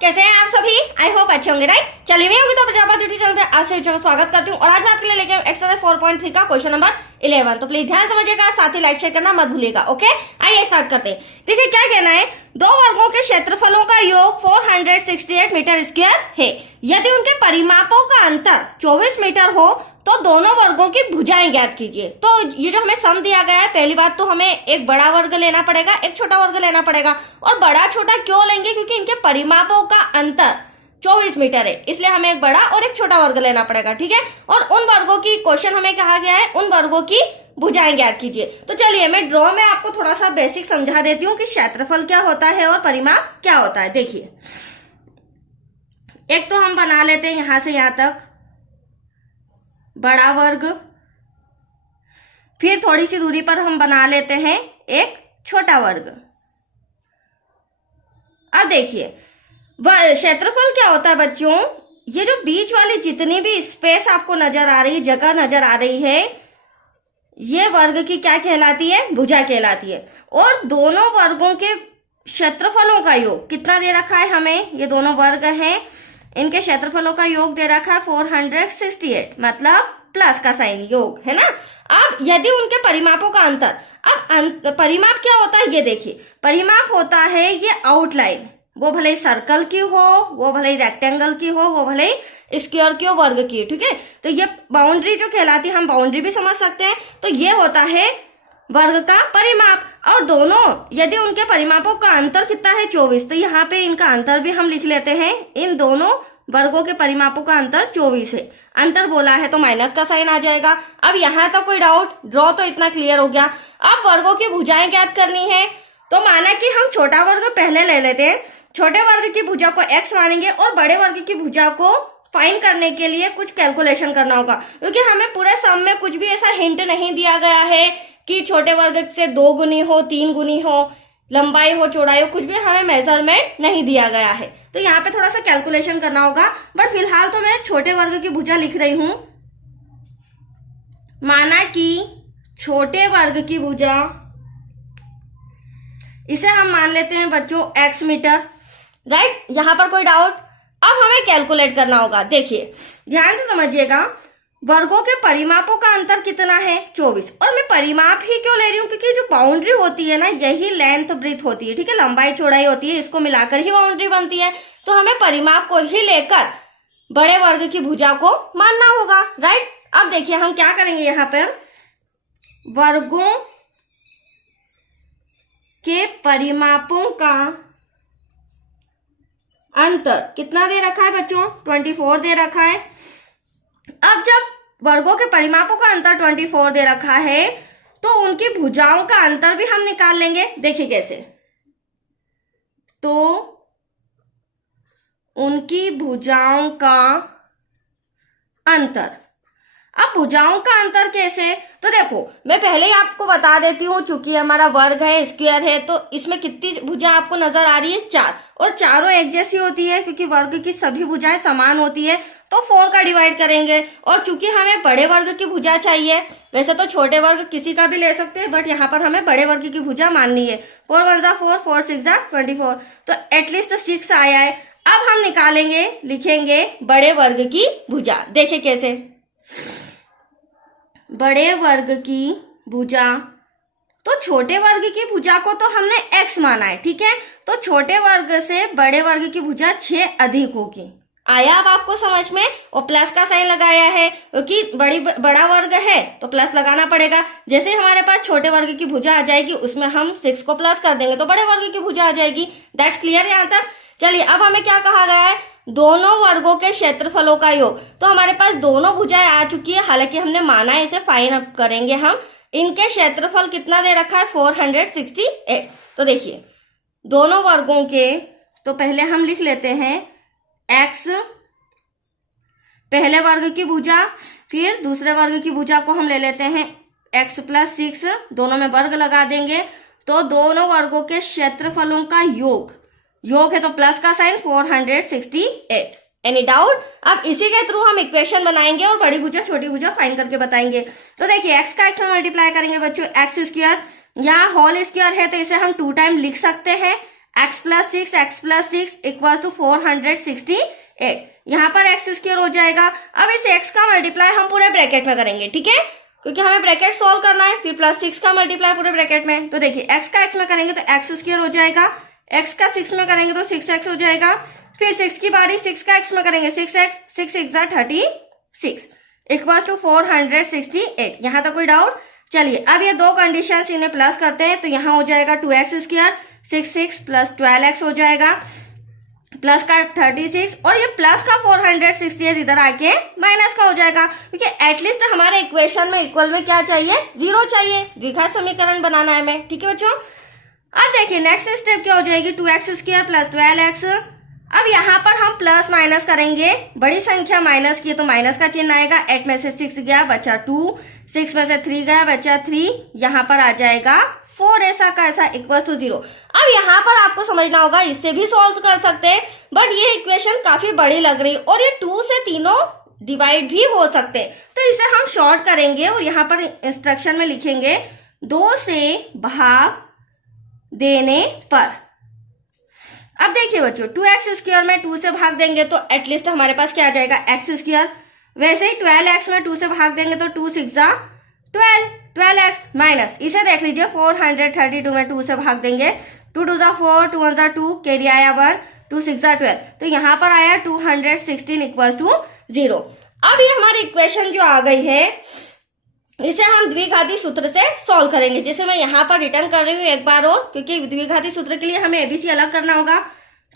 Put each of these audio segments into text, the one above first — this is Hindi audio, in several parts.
कैसे हैं आप सभी? आई होप अच्छे होंगे, राइट? चलिए मैं योगिता प्रजापति यूट्यूब चैनल पे आप सभी का स्वागत करती हूँ और आज मैं आपके लिए लेके आऊँ एक्सरसाइज 4.3 का क्वेश्चन नंबर 11। तो प्लीज ध्यान समझिएगा, साथ ही लाइक शेयर करना मत भूलिएगा। ओके, आइए स्टार्ट करते हैं। देखिए क्या कहना है, दो वर्गों के क्षेत्रफलों का योग 468 मीटर स्क्वायर है। यदि उनके परिमापों का अंतर 24 मीटर हो तो दोनों वर्गों की भुजाएं ज्ञात कीजिए। तो ये जो हमें सम दिया गया है, पहली बात तो हमें एक बड़ा वर्ग लेना पड़ेगा, एक छोटा वर्ग लेना पड़ेगा। और बड़ा छोटा क्यों लेंगे? क्योंकि इनके परिमापों का अंतर 24 मीटर है, इसलिए हमें एक बड़ा और एक छोटा वर्ग लेना पड़ेगा। ठीक है, और उन वर्गों की क्वेश्चन हमें कहा गया है, उन वर्गों की भुजाएं ज्ञात कीजिए। तो चलिए मैं ड्रॉ में आपको थोड़ा सा बेसिक समझा देती हूँ कि क्षेत्रफल क्या होता है और परिमाप क्या होता है। देखिए, एक तो हम बना लेते हैं यहां से यहां तक बड़ा वर्ग, फिर थोड़ी सी दूरी पर हम बना लेते हैं एक छोटा वर्ग। अब देखिए क्षेत्रफल क्या होता है बच्चों, ये जो बीच वाली जितनी भी स्पेस आपको नजर आ रही है, जगह नजर आ रही है, ये वर्ग की क्या कहलाती है? भुजा कहलाती है। और दोनों वर्गों के क्षेत्रफलों का योग कितना दे रखा है हमें? ये दोनों वर्ग हैं, इनके क्षेत्रफलों का योग दे रखा है 468, मतलब प्लस का साइन, योग है ना। अब यदि उनके परिमापों का अंतर, अब परिमाप क्या होता है ये देखिए, परिमाप होता है ये आउटलाइन, वो भले सर्कल की हो, वो भले रेक्टेंगल की हो, वो भले स्क्वायर की हो, वर्ग की। ठीक है, तो ये बाउंड्री जो कहलाती है, हम बाउंड्री भी समझ सकते हैं। तो ये होता है वर्ग का परिमाप। और दोनों यदि उनके परिमापों का अंतर कितना है? 24, तो यहाँ पे इनका अंतर भी हम लिख लेते हैं। इन दोनों वर्गों के परिमापों का अंतर 24 है। अंतर बोला है तो माइनस का साइन आ जाएगा। अब यहाँ तक कोई डाउट? ड्रॉ तो इतना क्लियर हो गया। अब वर्गों की भुजाएं ज्ञात करनी है, तो माना कि हम छोटा वर्ग पहले ले लेते हैं। छोटे वर्ग की भुजा को x मानेंगे और बड़े वर्ग की भुजा को फाइंड करने के लिए कुछ कैलकुलेशन करना होगा, क्योंकि हमें पूरे सम में कुछ भी ऐसा हिंट नहीं दिया गया है कि छोटे वर्ग से 2 गुनी हो, 3 गुनी हो, लंबाई हो, चौड़ाई हो, कुछ भी हमें मेजरमेंट नहीं दिया गया है। तो यहाँ पे थोड़ा सा कैलकुलेशन करना होगा, बट फिलहाल तो मैं छोटे वर्ग की भुजा लिख रही हूं। माना कि छोटे वर्ग की भुजा, इसे हम मान लेते हैं बच्चों x मीटर, राइट? यहां पर कोई डाउट? अब हमें कैलकुलेट करना होगा। देखिए ध्यान से समझिएगा, वर्गों के परिमापों का अंतर कितना है? 24। और मैं परिमाप ही क्यों ले रही हूँ? क्योंकि जो बाउंड्री होती है ना, यही लेंथ ब्रीथ होती है। ठीक है, लंबाई चौड़ाई होती है, इसको मिलाकर ही बाउंड्री बनती है। तो हमें परिमाप को ही लेकर बड़े वर्ग की भुजा को मानना होगा, राइट? अब देखिए हम क्या करेंगे, यहाँ पर वर्गों के परिमापों का अंतर कितना दे रखा है बच्चों? 24 दे रखा है। अब जब वर्गों के परिमापों का अंतर 24 दे रखा है, तो उनकी भुजाओं का अंतर भी हम निकाल लेंगे। देखिए कैसे, तो उनकी भुजाओं का अंतर। अब भुजाओं का अंतर कैसे? तो देखो मैं पहले ही आपको बता देती हूँ, चूंकि हमारा वर्ग है, स्क्वायर है, तो इसमें कितनी भुजा आपको नजर आ रही है? 4। और चारों एक जैसी होती है, क्योंकि वर्ग की सभी भुजाएं समान होती है। तो 4 का डिवाइड करेंगे। और चूंकि हमें बड़े वर्ग की भुजा चाहिए, वैसे तो छोटे वर्ग किसी का भी ले सकते हैं, बट यहाँ पर हमें बड़े वर्ग की भुजा माननी है। 4 1 जा 4, 4 6 जा 24, तो एटलीस्ट 6 आया है। अब हम निकालेंगे, लिखेंगे बड़े वर्ग की भुजा। देखिए कैसे, बड़े वर्ग की भुजा, तो छोटे वर्ग की भुजा को तो हमने x माना है। ठीक है, तो छोटे वर्ग से बड़े वर्ग की भुजा 6 अधिक होगी। आया अब आपको समझ में? और प्लस का साइन लगाया है, क्योंकि बड़ा वर्ग है तो प्लस लगाना पड़ेगा। जैसे हमारे पास छोटे वर्ग की भुजा आ जाएगी, उसमें हम 6 को प्लस कर देंगे तो बड़े वर्ग की भुजा आ जाएगी। दैट्स क्लियर यहाँ तक? चलिए अब हमें क्या कहा गया है? दोनों वर्गों के क्षेत्रफलों का योग। तो हमारे पास दोनों भुजाएं आ चुकी है, हालांकि हमने माना है, इसे फाइन अप करेंगे हम। इनके क्षेत्रफल कितना दे रखा है? 468। तो देखिए दोनों वर्गों के, तो पहले हम लिख लेते हैं x पहले वर्ग की भुजा, फिर दूसरे वर्ग की भुजा को हम ले लेते हैं x + 6, दोनों में वर्ग लगा देंगे। तो दोनों वर्गों के क्षेत्रफलों का योग, योग है तो प्लस का साइन 468। Any doubt? अब इसी के थ्रू हम इक्वेशन बनाएंगे और बड़ी भुजा छोटी भुजा फाइंड करके बताएंगे। तो देखिए x का x में मल्टीप्लाई करेंगे बच्चों, x स्क्वायर, यहाँ होल स्क्वायर है तो इसे हम 2 टाइम लिख सकते हैं। x+6 equal to 468। यहाँ पर एक्स स्क्वायर हो जाएगा। अब इस x का मल्टीप्लाई हम पूरे ब्रैकेट में करेंगे, ठीक है, क्योंकि हमें ब्रैकेट सॉल्व करना है। फिर +6 का मल्टीप्लाई पूरे ब्रैकेट में, तो देखिए x का x में करेंगे तो x स्क्वायर हो जाएगा, x का 6 में करेंगे तो 6x हो जाएगा। फिर 6 की बारी, 6 का x में करेंगे 6x, 6 6 36 इक्वल टू 468। यहाँ तक कोई डाउट? चलिए अब ये दो कंडीशन इन्हें प्लस करते हैं, तो यहाँ हो जाएगा 2x स्क्वायर, 6 प्लस 12x हो जाएगा, प्लस का 36 और ये प्लस का 468 इधर आके माइनस का हो जाएगा, क्योंकि एटलीस्ट हमारे इक्वेशन में इक्वल में क्या चाहिए, 0 चाहिए। द्विघात समीकरण बनाना है हमें, ठीक है बच्चों। अब देखिए नेक्स्ट स्टेप क्या हो जाएगी, 2x स्क्वायर प्लस 12x। अब यहाँ पर हम प्लस माइनस करेंगे, बड़ी संख्या माइनस की तो माइनस का चिन्ह आएगा। 8 में से 6 गया बचा 2, 6 में से 3 गया बचा 3, यहाँ पर आ जाएगा 4 ऐसा का ऐसा इक्वल टू 0। अब यहाँ पर आपको समझना होगा, इससे भी सॉल्व कर सकते हैं, बट ये इक्वेशन काफी बड़ी लग रही और ये 2 से तीनों डिवाइड भी हो सकते हैं, तो इसे हम शॉर्ट करेंगे और यहाँ पर इंस्ट्रक्शन में लिखेंगे 2 से भाग देने पर। अब देखिए बच्चों, 2x स्क्वायर में 2 से भाग देंगे तो एटलीस्ट हमारे पास क्या आ जाएगा, x स्क्वायर। वैसे ही 12x में 2 से भाग देंगे तो 2 6 12x माइनस, इसे देख लीजिए 432 में 2 से भाग देंगे, 2 2 4, 2 1 2, कैरी आया 1, 2 6 12, तो यहाँ पर आया 216 इक्वल टू 0। अब ये हमारी इक्वेशन जो आ गई है, इसे हम द्विघाती सूत्र से सॉल्व करेंगे, जिसे मैं यहाँ पर रिटर्न कर रही हूँ एक बार और, क्योंकि द्विघाती सूत्र के लिए हमें एबीसी अलग करना होगा।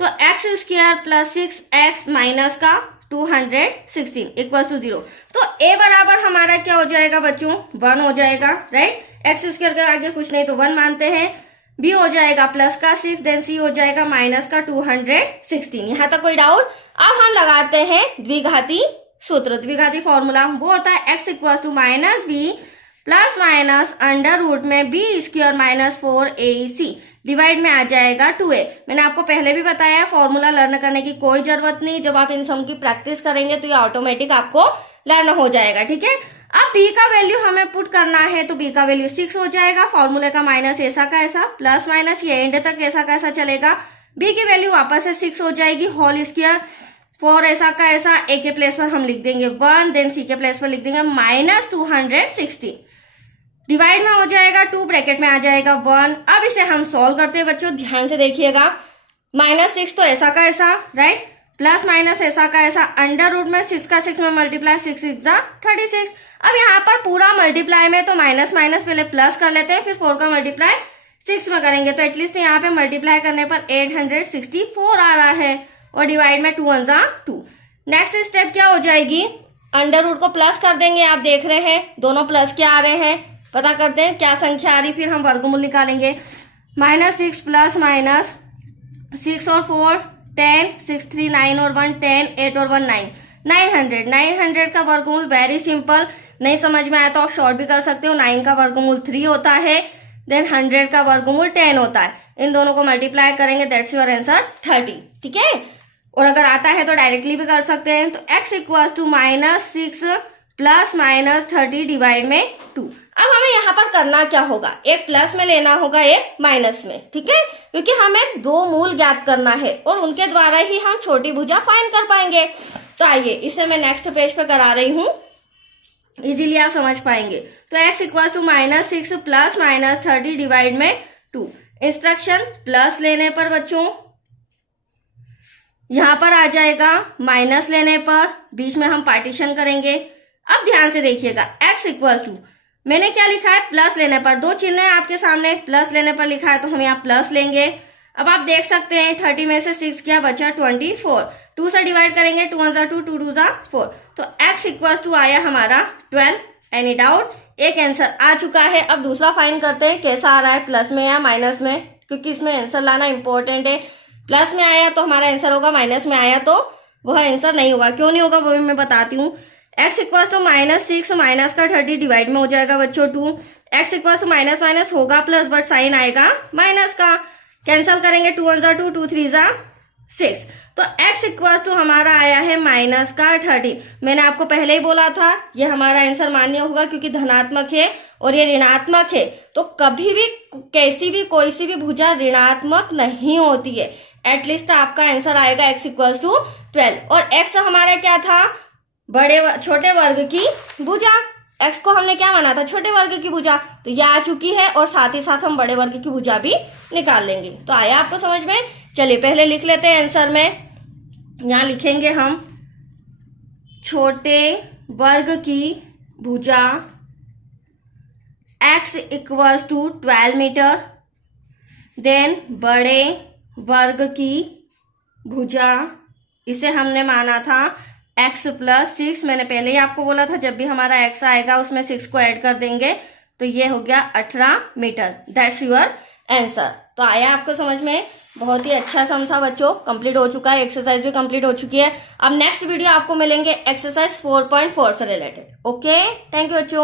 तो x square plus 6x minus का 216 इक्वल टू 0। तो a बराबर हमारा क्या हो जाएगा बच्चों, 1 हो जाएगा, राइट। x स्क्वायर के आगे कुछ नहीं तो 1 मानते हैं। b हो जाएगा प्लस का 6, देन c हो जाएगा माइनस का 216। यहाँ तक कोई डाउट? अब हम लगाते हैं द्विघाती सूत्र। द्विघाती फॉर्मूला वो होता है x equal to minus B plus minus under root में B square minus 4ac divide में आ जाएगा 2a। मैंने आपको पहले भी बताया फॉर्मूला लर्न करने की कोई जरूरत नहीं, जब आप इन सम की प्रैक्टिस करेंगे तो ये ऑटोमेटिक आपको लर्न हो जाएगा, ठीक है। अब b का वैल्यू हमें पुट करना है, तो b का वैल्यू 6 हो जाएगा। फॉर्मूले का माइनस ऐसा का ऐसा प्लस माइनस ये एंड तक ऐसा का ऐसा चलेगा। b की वैल्यू वापस से 6 हो जाएगी, होल स्क्वायर 4 ऐसा का ऐसा, a के प्लेस पर हम लिख देंगे 1, देन c के प्लेस पर लिख देंगे माइनस 216, डिवाइड में हो जाएगा 2, ब्रैकेट में आ जाएगा 1। अब इसे हम सॉल्व करते हैं बच्चों, ध्यान से देखिएगा। -6 तो ऐसा का ऐसा, राइट, प्लस माइनस ऐसा का ऐसा, अंडर रूट में 6 का 6 में मल्टीप्लाई, 6 6 36। अब यहाँ पर पूरा मल्टीप्लाई में तो माइनस माइनस पहले प्लस कर लेते हैं, फिर 4 का मल्टीप्लाई 6 में करेंगे, तो एटलीस्ट यहाँ पे मल्टीप्लाई करने पर 864 आ रहा है, और डिवाइड में 2 1 2। नेक्स्ट स्टेप क्या हो जाएगी, अंडर रूट को प्लस कर देंगे। आप देख रहे हैं दोनों प्लस क्या आ रहे हैं, पता करते हैं क्या संख्या आ रही, फिर हम वर्गमूल निकालेंगे। -6 प्लस माइनस 6 और 4 10, 6 3 9 और 1 10, 8 और 1 9, 900 का वर्गमूल वेरी सिंपल। नहीं समझ में आया तो आप शॉर्ट भी कर सकते हो। 9 का वर्गमूल 3 होता है, देन 100 का वर्गमूल 10 होता है। इन दोनों को मल्टीप्लाई करेंगे, दैट्स योर आंसर 30, ठीक है। और अगर आता है तो डायरेक्टली भी कर सकते हैं। तो x equal to -6 plus minus 30 divide में 2। अब हमें यहाँ पर करना क्या होगा, एक प्लस में लेना होगा, एक माइनस में, ठीक है, क्योंकि हमें दो मूल ज्ञात करना है और उनके द्वारा ही हम छोटी भुजा फाइंड कर पाएंगे। तो आइए इसे मैं नेक्स्ट पेज पे करा रही हूँ, इजीली आप समझ पाएंगे। तो x equal to -6 plus minus 30 divide में 2। इंस्ट्रक्शन प्लस लेने पर बच्चों यहाँ पर आ जाएगा, माइनस लेने पर बीच में हम पार्टीशन करेंगे। अब ध्यान से देखिएगा, x इक्वल टू मैंने क्या लिखा है, प्लस लेने पर, दो चिन्ह है आपके सामने, प्लस लेने पर लिखा है तो हम यहाँ प्लस लेंगे। अब आप देख सकते हैं 30 में से 6 क्या बचा, 24। 2 से डिवाइड करेंगे, 2 1 2, 2 2 4। तो x इक्वल टू आया हमारा 12। एनी डाउट, एक आंसर आ चुका है। अब दूसरा फाइंड करते हैं कैसा आ रहा है, प्लस में या माइनस में, क्योंकि इसमें आंसर लाना इंपॉर्टेंट है। प्लस में आया तो हमारा आंसर होगा, माइनस में आया तो वह आंसर नहीं होगा। क्यों नहीं होगा वो भी मैं बताती हूँ। x इक्वल टू -6 माइनस का 30 डिवाइड में हो जाएगा बच्चों 2। x equal to minus minus होगा प्लस, बट साइन आएगा माइनस का, कैंसिल करेंगे, 2 1 2, 2 3 6। तो x इक्वल टू हमारा आया है -30। मैंने आपको पहले ही बोला था ये हमारा आंसर मान्य होगा क्योंकि धनात्मक है और ये ऋणात्मक है, तो कभी भी कैसी भी कोई सी भी भुजा ऋणात्मक नहीं होती है। एटलीस्ट आपका आंसर आएगा x इक्वल्स टू 12। और x हमारा क्या था, छोटे वर्ग की भुजा। x को हमने क्या माना था, छोटे वर्ग की भुजा, तो यह आ चुकी है और साथ ही साथ हम बड़े वर्ग की भुजा भी निकाल लेंगे। तो आया आपको समझ में। चलिए पहले लिख लेते हैं आंसर में। यहां लिखेंगे हम छोटे वर्ग की भुजा x equals to 12 meter. Then बड़े वर्ग की भुजा, इसे हमने माना था x प्लस 6। मैंने पहले ही आपको बोला था जब भी हमारा x आएगा उसमें 6 को ऐड कर देंगे, तो ये हो गया 18 मीटर। That's your answer. तो आया आपको समझ में। बहुत ही अच्छा सम था बच्चों, कंप्लीट हो चुका है, एक्सरसाइज भी कंप्लीट हो चुकी है। अब नेक्स्ट वीडियो आपको मिलेंगे एक्सरसाइज 4.4 से रिलेटेड। ओके, थैंक यू बच्चों।